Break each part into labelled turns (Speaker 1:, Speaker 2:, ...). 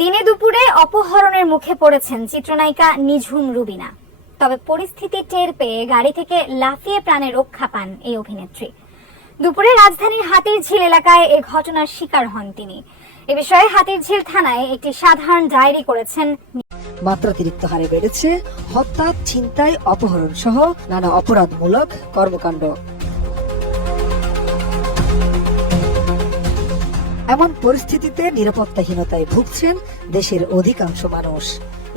Speaker 1: দিনে দুপুরে অপহরণের মুখে পড়েছেন চিত্রনায়িকা নিঝুম রুবিনা। তবে পরিস্থিতি টের পেয়ে গাড়ি থেকে লাফিয়ে প্রাণে রক্ষা পান এই অভিনেত্রী। দুপুরে রাজধানীর হাতির ঝিল এলাকায় এ ঘটনার শিকার হন তিনি। এ বিষয়ে হাতির ঝিল থানায় একটি সাধারণ ডায়েরি করেছেন
Speaker 2: মাত্রাতিরিক্ত হারে বেড়েছে হত্যা ছিনতাই, অপহরণ সহ নানা অপরাধমূলক কর্মকাণ্ড। এমন পরিস্থিতিতে নিরাপত্তাহীনতায় ভুগছেন দেশের অধিকাংশ মানুষ।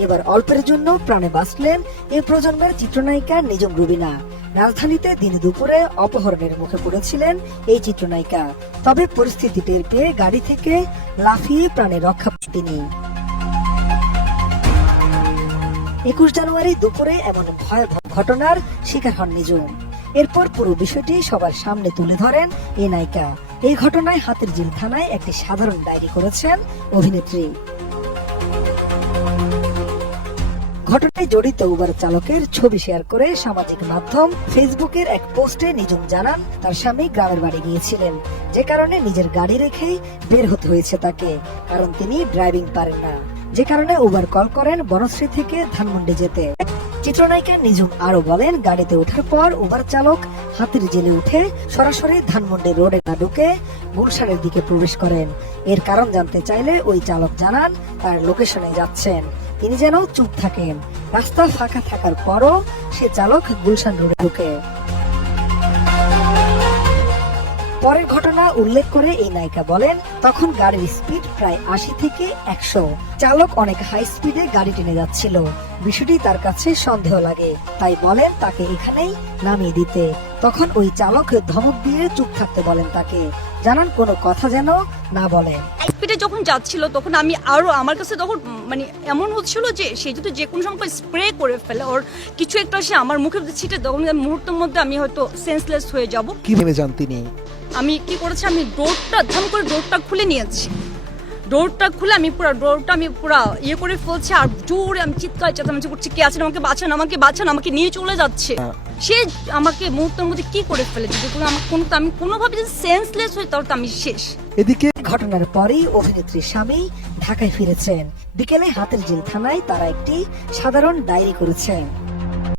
Speaker 2: এবার অল্পের জন্য প্রাণে বাঁচলেন এই প্রজন্মের চিত্রনায়িকা নিজম রুবিনা। রাজধানীতে দিন দুপুরে অপহরণের মুখে পড়েছিলেন এই চিত্রনায়িকা। তবে পরিস্থিতি টের পেয়ে গাড়ি থেকে লাফিয়ে প্রাণে রক্ষা পান তিনি। একুশ জানুয়ারি দুপুরে এমন ভয়াবহ ঘটনার শিকার হন নিজম। এরপর পুরো বিষয়টি সবার সামনে তুলে ধরেন এই নায়িকা। এই ঘটনায় হাতের জিল থানায় একটি সাধারণ ডায়েরি করেছেন অভিনেত্রী। ঘটনায় জড়িত উবার চালকের ছবি শেয়ার করে সামাজিক মাধ্যম ফেসবুকের এক পোস্টে নিজুম জানান, তার স্বামী গ্রামের বাড়ি গিয়েছিলেন, যে কারণে নিজের গাড়ি রেখেই বের হতে হয়েছে তাকে, কারণ তিনি ড্রাইভিং পারেন না। যে কারণে উবার কল করেন বনশ্রী থেকে ধানমন্ডি যেতে। চিত্রনায়িকা নিজুম আরও বলেন, গাড়িতে ওঠার পর উবার চালক হাতির জেলে উঠে সরাসরি ধানমন্ডি রোডে না ঢুকে গুলশানের দিকে প্রবেশ করেন। এর কারণ জানতে চাইলে ওই চালক জানান, তার লোকেশনে যাচ্ছেন। তিনি যেন চুপ থাকেন। রাস্তা ফাঁকা থাকার পরও সে চালক গুলশান রোডে ঢুকে। পরের ঘটনা উল্লেখ করে এই নায়িকা বলেন তখন গাড়ির স্পিড প্রায় আশি থেকে একশো। চালক অনেক হাই স্পিডে গাড়ি টেনে যাচ্ছিল। বিষয়টি তার কাছে সন্দেহ লাগে। তাই বলেন তাকে এখানেই নামিয়ে দিতে। তখন ওই চালক ধমক দিয়ে চুপ থাকতে বলেন তাকে। জানান কোনো কথা যেন না বলেন।
Speaker 3: স্পিডে যখন যাচ্ছিল তখন আমি আরও আমার কাছে তখন মানে এমন হচ্ছিল যে সে যদি যে কোনো সময় স্প্রে করে ফেলে ওর কিছু একটা সে আমার মুখে ছিটে তখন মুহূর্তের মধ্যে আমি হয়তো সেন্সলেস হয়ে যাব।
Speaker 4: কি ভেবে যান তিনি?
Speaker 3: আমি কি করেছি? আমি ডোরটা ধাম করে ডোরটা খুলে নিয়েছি। ডোরটা খুলে আমি পুরো ডোরটা আমি পুরো ইয়ে করে ফেলছি আর জোরে আমি চিৎকার চেঁচামেচি করছি কে আছেন আমাকে বাঁচান আমাকে বাঁচান আমাকে নিয়ে চলে যাচ্ছে।
Speaker 4: হ্যাঁ।
Speaker 3: সে আমাকে মুহূর্তের মধ্যে কি করে ফেলেছে? যদি আমাকে কোনো আমি কোনোভাবে যদি সেন্সলেস হই তাহলে তো আমি শেষ।
Speaker 4: এদিকে
Speaker 2: ঘটনার পরেই অভিনেত্রীর স্বামী ঢাকায় ফিরেছেন। বিকেলে হাতের জেল থানায় তারা একটি সাধারণ ডায়েরি করেছেন।